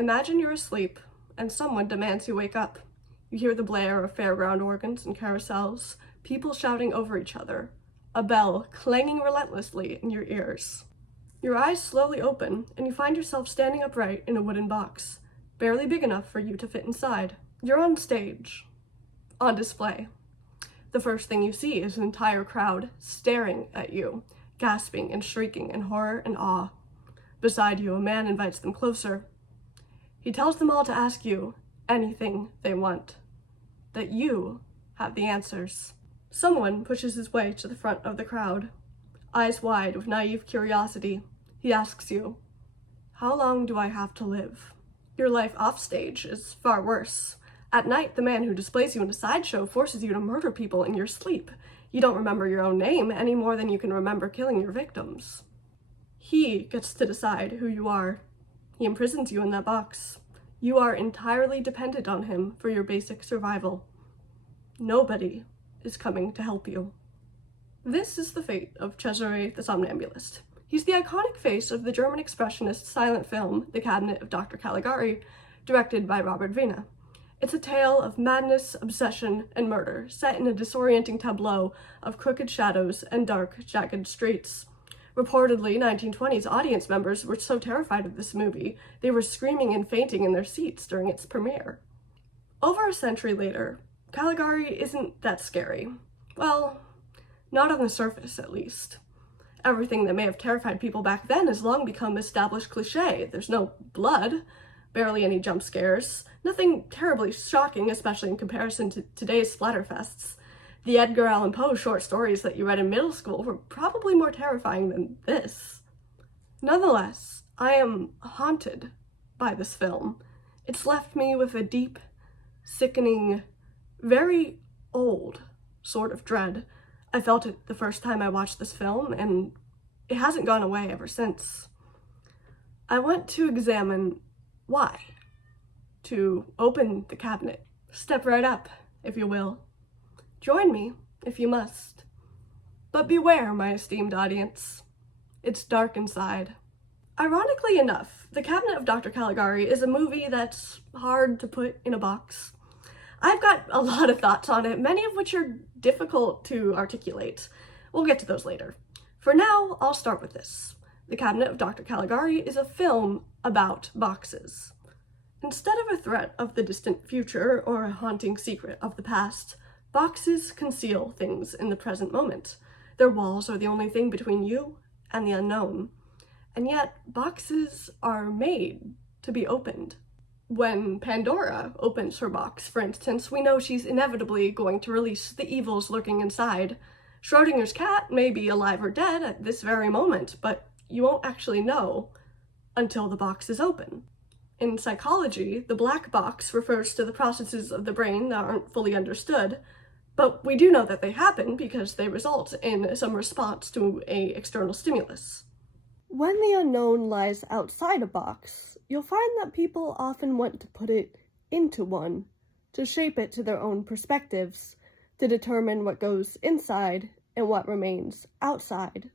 Imagine you're asleep, and someone demands you wake up. You hear the blare of fairground organs and carousels, people shouting over each other, a bell clanging relentlessly in your ears. Your eyes slowly open, and you find yourself standing upright in a wooden box, barely big enough for you to fit inside. You're on stage, on display. The first thing you see is an entire crowd staring at you, gasping and shrieking in horror and awe. Beside you, a man invites them closer. He tells them all to ask you anything they want, that you have the answers. Someone pushes his way to the front of the crowd. Eyes wide with naive curiosity, he asks you, "How long do I have to live?" Your life offstage is far worse. At night, the man who displays you in a sideshow forces you to murder people in your sleep. You don't remember your own name any more than you can remember killing your victims. He gets to decide who you are. He imprisons you in that box. You are entirely dependent on him for your basic survival. Nobody is coming to help you. This is the fate of Cesare the somnambulist. He's the iconic face of the German expressionist silent film The Cabinet of Dr. Caligari, directed by Robert Wiene. It's a tale of madness, obsession, and murder, set in a disorienting tableau of crooked shadows and dark, jagged streets. Reportedly, 1920s audience members were so terrified of this movie, they were screaming and fainting in their seats during its premiere. Over a century later, Caligari isn't that scary. Well, not on the surface, at least. Everything that may have terrified people back then has long become established cliché. There's no blood, barely any jump scares, nothing terribly shocking, especially in comparison to today's splatterfests. The Edgar Allan Poe short stories that you read in middle school were probably more terrifying than this. Nonetheless, I am haunted by this film. It's left me with a deep, sickening, very old sort of dread. I felt it the first time I watched this film, and it hasn't gone away ever since. I want to examine why. To open the cabinet. Step right up, if you will. Join me, if you must. But beware, my esteemed audience. It's dark inside. Ironically enough, The Cabinet of Dr. Caligari is a movie that's hard to put in a box. I've got a lot of thoughts on it, many of which are difficult to articulate. We'll get to those later. For now, I'll start with this. The Cabinet of Dr. Caligari is a film about boxes. Instead of a threat of the distant future or a haunting secret of the past, boxes conceal things in the present moment. Their walls are the only thing between you and the unknown. And yet, boxes are made to be opened. When Pandora opens her box, for instance, we know she's inevitably going to release the evils lurking inside. Schrodinger's cat may be alive or dead at this very moment, but you won't actually know until the box is open. In psychology, the black box refers to the processes of the brain that aren't fully understood, but we do know that they happen because they result in some response to an external stimulus. When the unknown lies outside a box, you'll find that people often want to put it into one, to shape it to their own perspectives, to determine what goes inside and what remains outside,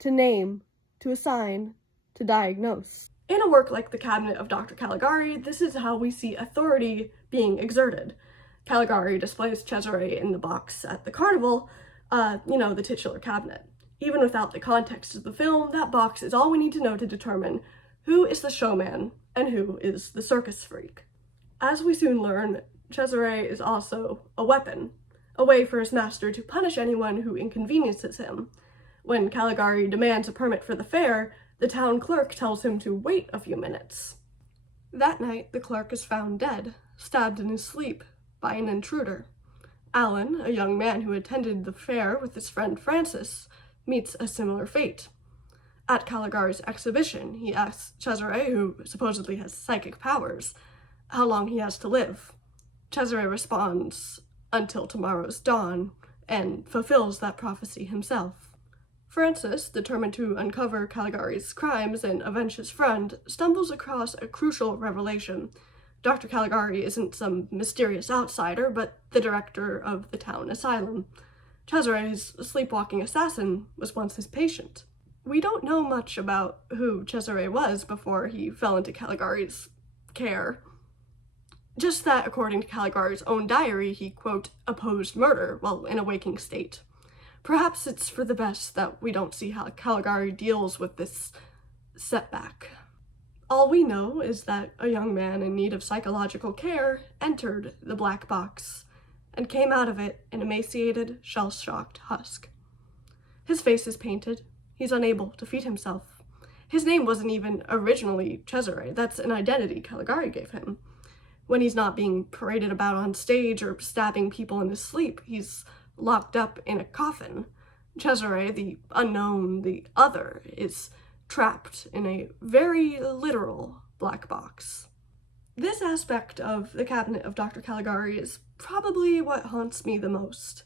to name, to assign, to diagnose. In a work like The Cabinet of Dr. Caligari, this is how we see authority being exerted. Caligari displays Cesare in the box at the carnival, the titular cabinet. Even without the context of the film, that box is all we need to know to determine who is the showman and who is the circus freak. As we soon learn, Cesare is also a weapon, a way for his master to punish anyone who inconveniences him. When Caligari demands a permit for the fair, the town clerk tells him to wait a few minutes. That night, the clerk is found dead, stabbed in his sleep by an intruder. Alan, a young man who attended the fair with his friend Francis, meets a similar fate. At Caligari's exhibition, he asks Cesare, who supposedly has psychic powers, how long he has to live. Cesare responds, "Until tomorrow's dawn," and fulfills that prophecy himself. Francis, determined to uncover Caligari's crimes and avenge his friend, stumbles across a crucial revelation. Dr. Caligari isn't some mysterious outsider, but the director of the town asylum. Cesare's sleepwalking assassin was once his patient. We don't know much about who Cesare was before he fell into Caligari's care. Just that, according to Caligari's own diary, he, quote, opposed murder while in a waking state. Perhaps it's for the best that we don't see how Caligari deals with this setback. All we know is that a young man in need of psychological care entered the black box and came out of it an emaciated, shell-shocked husk. His face is painted. He's unable to feed himself. His name wasn't even originally Cesare. That's an identity Caligari gave him. When he's not being paraded about on stage or stabbing people in his sleep, he's locked up in a coffin. Cesare, the unknown, the other, is trapped in a very literal black box. This aspect of the cabinet of Dr. Caligari is probably what haunts me the most.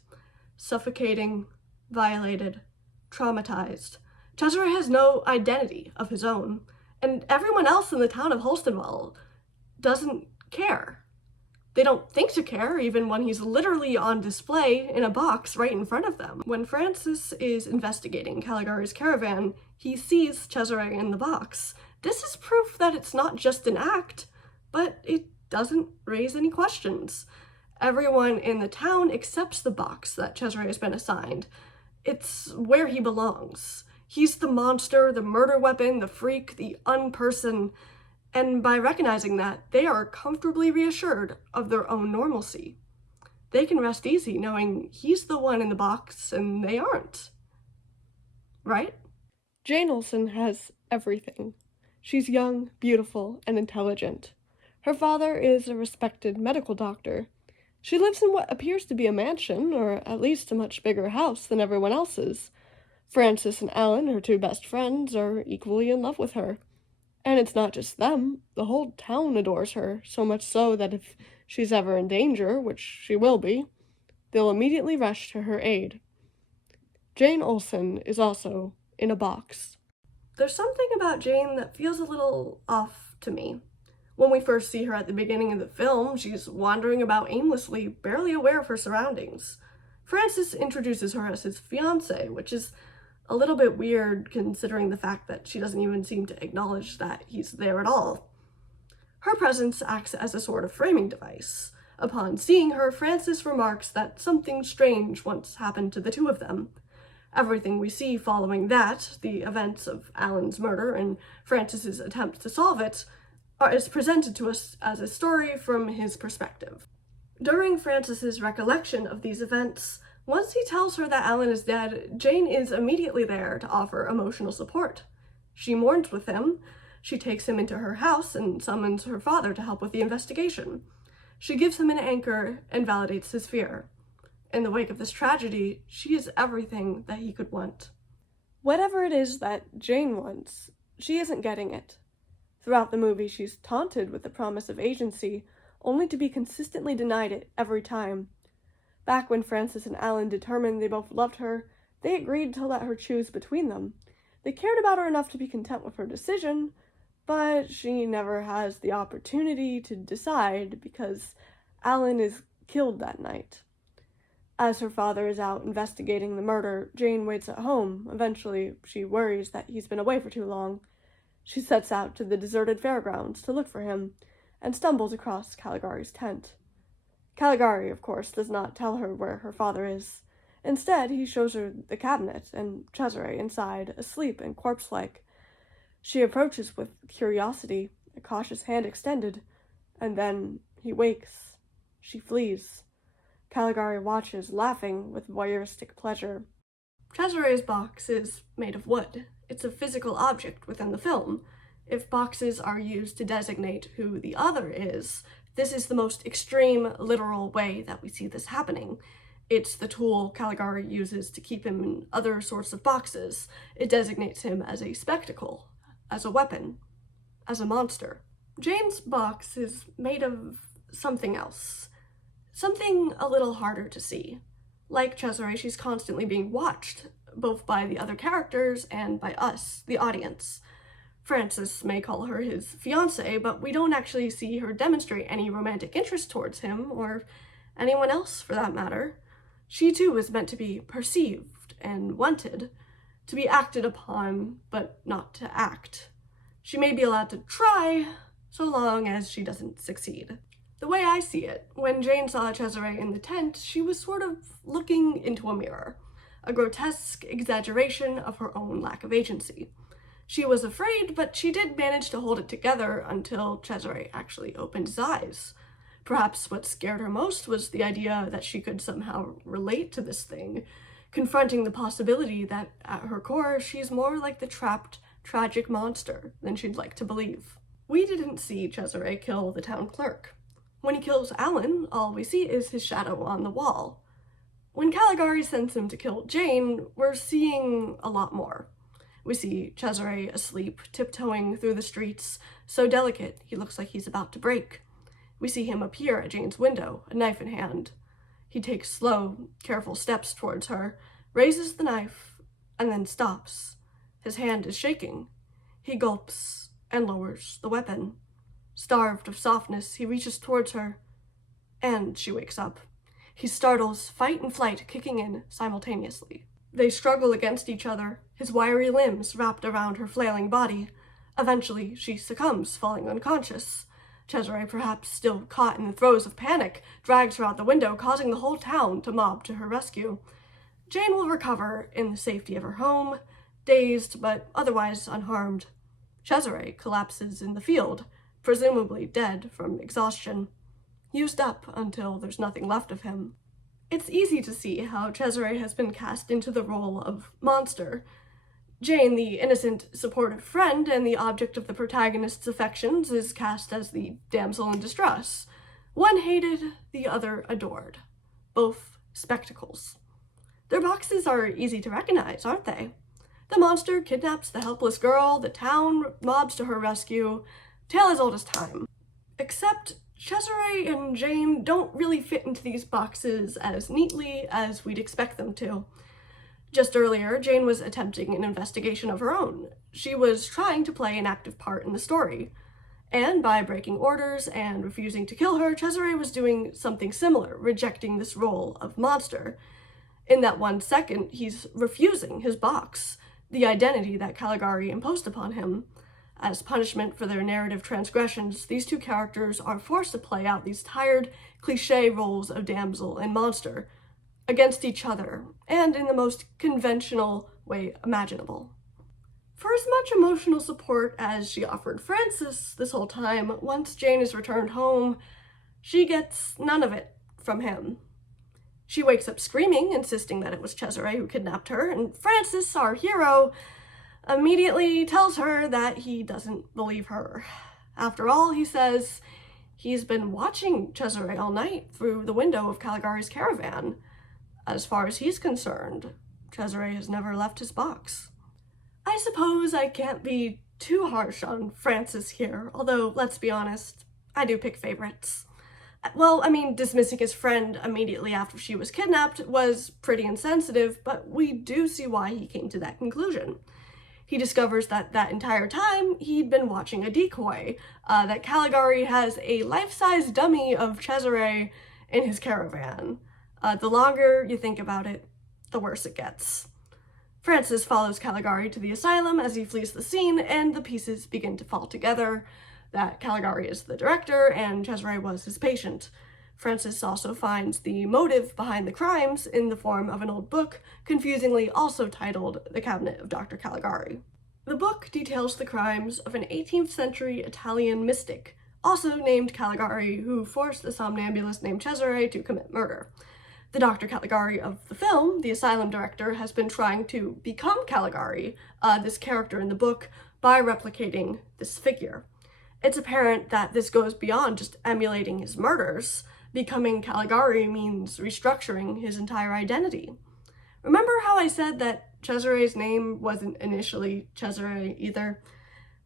Suffocating, violated, traumatized. Cesare has no identity of his own, and everyone else in the town of Holstenwall doesn't care. They don't think to care, even when he's literally on display in a box right in front of them. When Francis is investigating Caligari's caravan, he sees Cesare in the box. This is proof that it's not just an act, but it doesn't raise any questions. Everyone in the town accepts the box that Cesare has been assigned. It's where he belongs. He's the monster, the murder weapon, the freak, the unperson. And by recognizing that, they are comfortably reassured of their own normalcy. They can rest easy knowing he's the one in the box and they aren't. Right? Jane Austen has everything. She's young, beautiful, and intelligent. Her father is a respected medical doctor. She lives in what appears to be a mansion, or at least a much bigger house than everyone else's. Francis and Alan, her two best friends, are equally in love with her. And it's not just them, the whole town adores her, so much so that if she's ever in danger, which she will be, they'll immediately rush to her aid. Jane Austen is also in a box. There's something about Jane that feels a little off to me. When we first see her at the beginning of the film, she's wandering about aimlessly, barely aware of her surroundings. Francis introduces her as his fiancé, which is a little bit weird considering the fact that she doesn't even seem to acknowledge that he's there at all. Her presence acts as a sort of framing device. Upon seeing her, Francis remarks that something strange once happened to the two of them. Everything we see following that, the events of Alan's murder and Francis's attempt to solve it, is presented to us as a story from his perspective. During Francis's recollection of these events, once he tells her that Alan is dead, Jane is immediately there to offer emotional support. She mourns with him, she takes him into her house and summons her father to help with the investigation. She gives him an anchor and validates his fear. In the wake of this tragedy, she is everything that he could want. Whatever it is that Jane wants, she isn't getting it. Throughout the movie, she's taunted with the promise of agency, only to be consistently denied it every time. Back when Francis and Alan determined they both loved her, they agreed to let her choose between them. They cared about her enough to be content with her decision, but she never has the opportunity to decide because Alan is killed that night. As her father is out investigating the murder, Jane waits at home. Eventually, she worries that he's been away for too long. She sets out to the deserted fairgrounds to look for him, and stumbles across Caligari's tent. Caligari, of course, does not tell her where her father is. Instead, he shows her the cabinet and Cesare inside, asleep and corpse-like. She approaches with curiosity, a cautious hand extended, and then he wakes. She flees. Caligari watches, laughing with voyeuristic pleasure. Cesare's box is made of wood. It's a physical object within the film. If boxes are used to designate who the other is, this is the most extreme, literal way that we see this happening. It's the tool Caligari uses to keep him in other sorts of boxes. It designates him as a spectacle, as a weapon, as a monster. Jane's box is made of something else. Something a little harder to see. Like Cesare, she's constantly being watched, both by the other characters and by us, the audience. Francis may call her his fiancée, but we don't actually see her demonstrate any romantic interest towards him, or anyone else for that matter. She too is meant to be perceived and wanted, to be acted upon, but not to act. She may be allowed to try, so long as she doesn't succeed. The way I see it, when Jane saw Cesare in the tent, she was sort of looking into a mirror, a grotesque exaggeration of her own lack of agency. She was afraid, but she did manage to hold it together until Cesare actually opened his eyes. Perhaps what scared her most was the idea that she could somehow relate to this thing, confronting the possibility that at her core she's more like the trapped, tragic monster than she'd like to believe. We didn't see Cesare kill the town clerk. When he kills Alan, all we see is his shadow on the wall. When Caligari sends him to kill Jane, we're seeing a lot more. We see Cesare asleep, tiptoeing through the streets, so delicate he looks like he's about to break. We see him appear at Jane's window, a knife in hand. He takes slow, careful steps towards her, raises the knife, and then stops. His hand is shaking. He gulps and lowers the weapon. Starved of softness, he reaches towards her, and she wakes up. He startles, fight and flight kicking in simultaneously. They struggle against each other, his wiry limbs wrapped around her flailing body. Eventually, she succumbs, falling unconscious. Cesare, perhaps still caught in the throes of panic, drags her out the window, causing the whole town to mob to her rescue. Jane will recover in the safety of her home, dazed but otherwise unharmed. Cesare collapses in the field, presumably dead from exhaustion, used up until there's nothing left of him. It's easy to see how Cesare has been cast into the role of monster. Jane, the innocent, supportive friend and the object of the protagonist's affections, is cast as the damsel in distress. One hated, the other adored. Both spectacles. Their boxes are easy to recognize, aren't they? The monster kidnaps the helpless girl, the town mobs to her rescue. Tale as old as time. Except Cesare and Jane don't really fit into these boxes as neatly as we'd expect them to. Just earlier, Jane was attempting an investigation of her own. She was trying to play an active part in the story. And by breaking orders and refusing to kill her, Cesare was doing something similar, rejecting this role of monster. In that 1 second, he's refusing his box, the identity that Caligari imposed upon him. As punishment for their narrative transgressions, these two characters are forced to play out these tired, cliché roles of damsel and monster, against each other, and in the most conventional way imaginable. For as much emotional support as she offered Francis this whole time, once Jane is returned home, she gets none of it from him. She wakes up screaming, insisting that it was Cesare who kidnapped her, and Francis, our hero, immediately tells her that he doesn't believe her. After all, he says, he's been watching Cesare all night through the window of Caligari's caravan. As far as he's concerned, Cesare has never left his box. I suppose I can't be too harsh on Francis here, although, let's be honest, I do pick favorites. Well, dismissing his friend immediately after she was kidnapped was pretty insensitive, but we do see why he came to that conclusion. He discovers that entire time he'd been watching a decoy, that Caligari has a life-size dummy of Cesare in his caravan. The longer you think about it, the worse it gets. Francis follows Caligari to the asylum as he flees the scene, and the pieces begin to fall together, that Caligari is the director and Cesare was his patient. Francis also finds the motive behind the crimes in the form of an old book, confusingly also titled The Cabinet of Dr. Caligari. The book details the crimes of an 18th century Italian mystic, also named Caligari, who forced a somnambulist named Cesare to commit murder. The Dr. Caligari of the film, the asylum director, has been trying to become Caligari, this character in the book, by replicating this figure. It's apparent that this goes beyond just emulating his murders. Becoming Caligari means restructuring his entire identity. Remember how I said that Cesare's name wasn't initially Cesare either?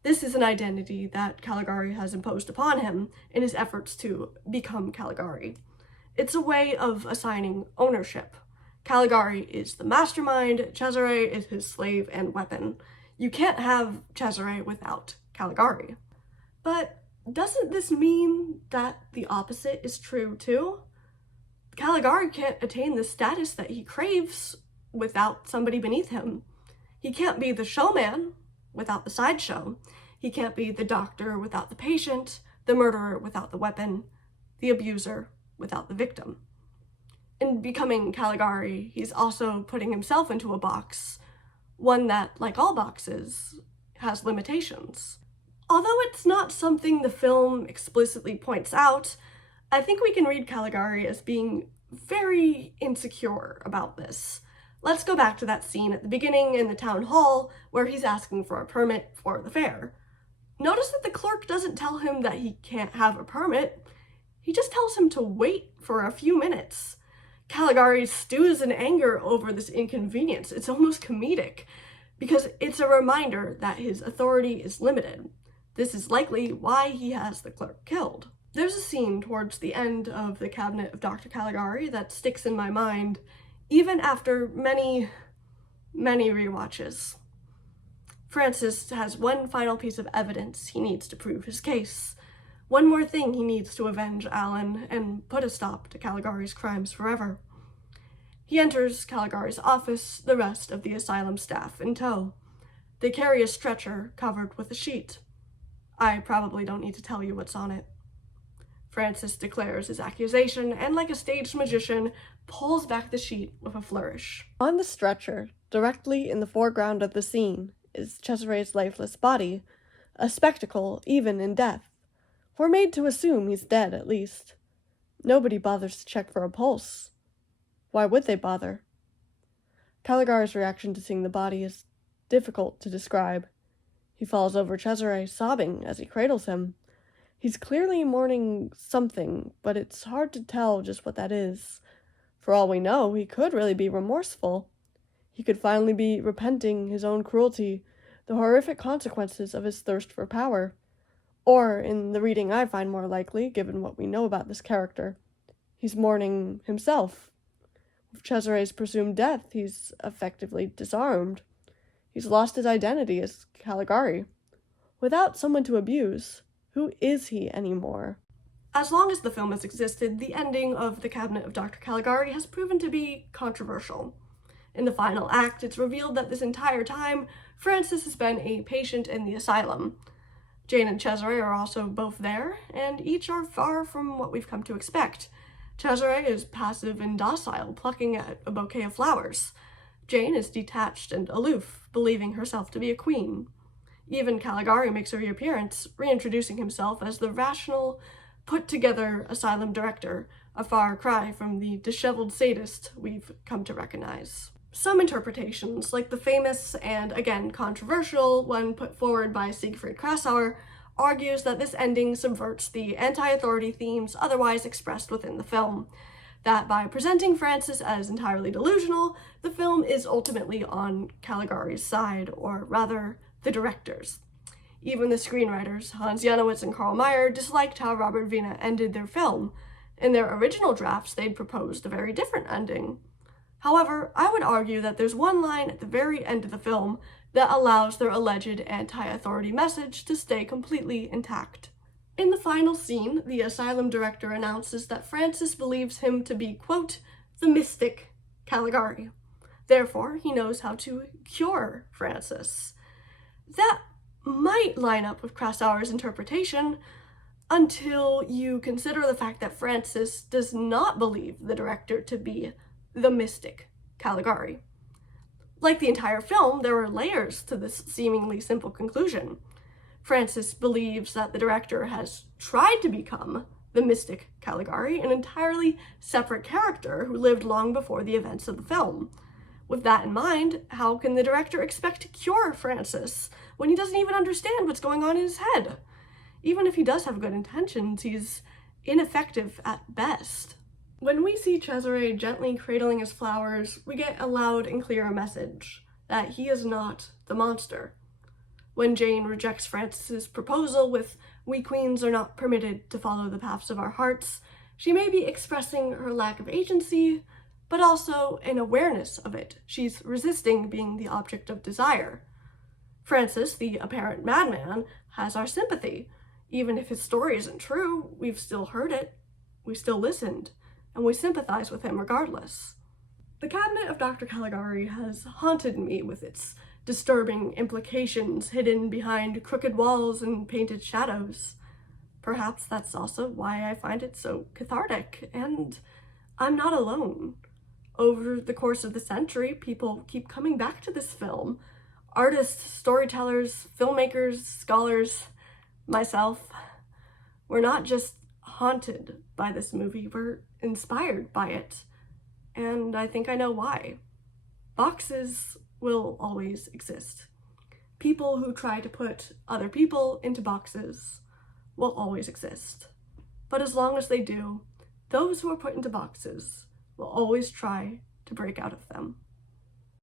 This is an identity that Caligari has imposed upon him in his efforts to become Caligari. It's a way of assigning ownership. Caligari is the mastermind, Cesare is his slave and weapon. You can't have Cesare without Caligari. But doesn't this mean that the opposite is true too? Caligari can't attain the status that he craves without somebody beneath him. He can't be the showman without the sideshow. He can't be the doctor without the patient, the murderer without the weapon, the abuser without the victim. In becoming Caligari, he's also putting himself into a box, one that, like all boxes, has limitations. Although it's not something the film explicitly points out, I think we can read Caligari as being very insecure about this. Let's go back to that scene at the beginning in the town hall where he's asking for a permit for the fair. Notice that the clerk doesn't tell him that he can't have a permit. He just tells him to wait for a few minutes. Caligari stews in anger over this inconvenience. It's almost comedic, because it's a reminder that his authority is limited. This is likely why he has the clerk killed. There's a scene towards the end of The Cabinet of Dr. Caligari that sticks in my mind, even after many, many rewatches. Francis has one final piece of evidence he needs to prove his case. One more thing he needs to avenge Alan and put a stop to Caligari's crimes forever. He enters Caligari's office, the rest of the asylum staff in tow. They carry a stretcher covered with a sheet. I probably don't need to tell you what's on it. Francis declares his accusation and, like a staged magician, pulls back the sheet with a flourish. On the stretcher, directly in the foreground of the scene, is Cesare's lifeless body, a spectacle even in death. We're made to assume he's dead, at least. Nobody bothers to check for a pulse. Why would they bother? Caligari's reaction to seeing the body is difficult to describe. He falls over Cesare, sobbing as he cradles him. He's clearly mourning something, but it's hard to tell just what that is. For all we know, he could really be remorseful. He could finally be repenting his own cruelty, the horrific consequences of his thirst for power. Or, in the reading I find more likely, given what we know about this character, he's mourning himself. With Cesare's presumed death, he's effectively disarmed. He's lost his identity as Caligari. Without someone to abuse, who is he anymore? As long as the film has existed, the ending of The Cabinet of Dr. Caligari has proven to be controversial. In the final act, it's revealed that this entire time, Francis has been a patient in the asylum. Jane and Cesare are also both there, and each are far from what we've come to expect. Cesare is passive and docile, plucking at a bouquet of flowers. Jane is detached and aloof, believing herself to be a queen. Even Caligari makes a reappearance, reintroducing himself as the rational, put-together asylum director, a far cry from the disheveled sadist we've come to recognize. Some interpretations, like the famous and, again, controversial one put forward by Siegfried Krasauer, argues that this ending subverts the anti-authority themes otherwise expressed within the film. That by presenting Francis as entirely delusional, the film is ultimately on Caligari's side, or rather, the director's. Even the screenwriters, Hans Janowitz and Karl Mayer, disliked how Robert Wiene ended their film. In their original drafts, they'd proposed a very different ending. However, I would argue that there's one line at the very end of the film that allows their alleged anti-authority message to stay completely intact. In the final scene, the asylum director announces that Francis believes him to be, quote, the mystic Caligari. Therefore, he knows how to cure Francis. That might line up with Krasauer's interpretation, until you consider the fact that Francis does not believe the director to be the mystic Caligari. Like the entire film, there are layers to this seemingly simple conclusion. Francis believes that the director has tried to become the mystic Caligari, an entirely separate character who lived long before the events of the film. With that in mind, how can the director expect to cure Francis when he doesn't even understand what's going on in his head? Even if he does have good intentions, he's ineffective at best. When we see Cesare gently cradling his flowers, we get a loud and clear message that he is not the monster. When Jane rejects Francis's proposal with "we queens are not permitted to follow the paths of our hearts," she may be expressing her lack of agency, but also an awareness of it. She's resisting being the object of desire. Francis, the apparent madman, has our sympathy. Even if his story isn't true, we've still heard it, we still listened, and we sympathize with him regardless. The Cabinet of Dr. Caligari has haunted me with its disturbing implications hidden behind crooked walls and painted shadows. Perhaps that's also why I find it so cathartic, and I'm not alone. Over the course of the century, people keep coming back to this film. Artists, storytellers, filmmakers, scholars, myself. We're not just haunted by this movie, we're inspired by it. And I think I know why. Boxes will always exist. People who try to put other people into boxes will always exist. But as long as they do, those who are put into boxes will always try to break out of them.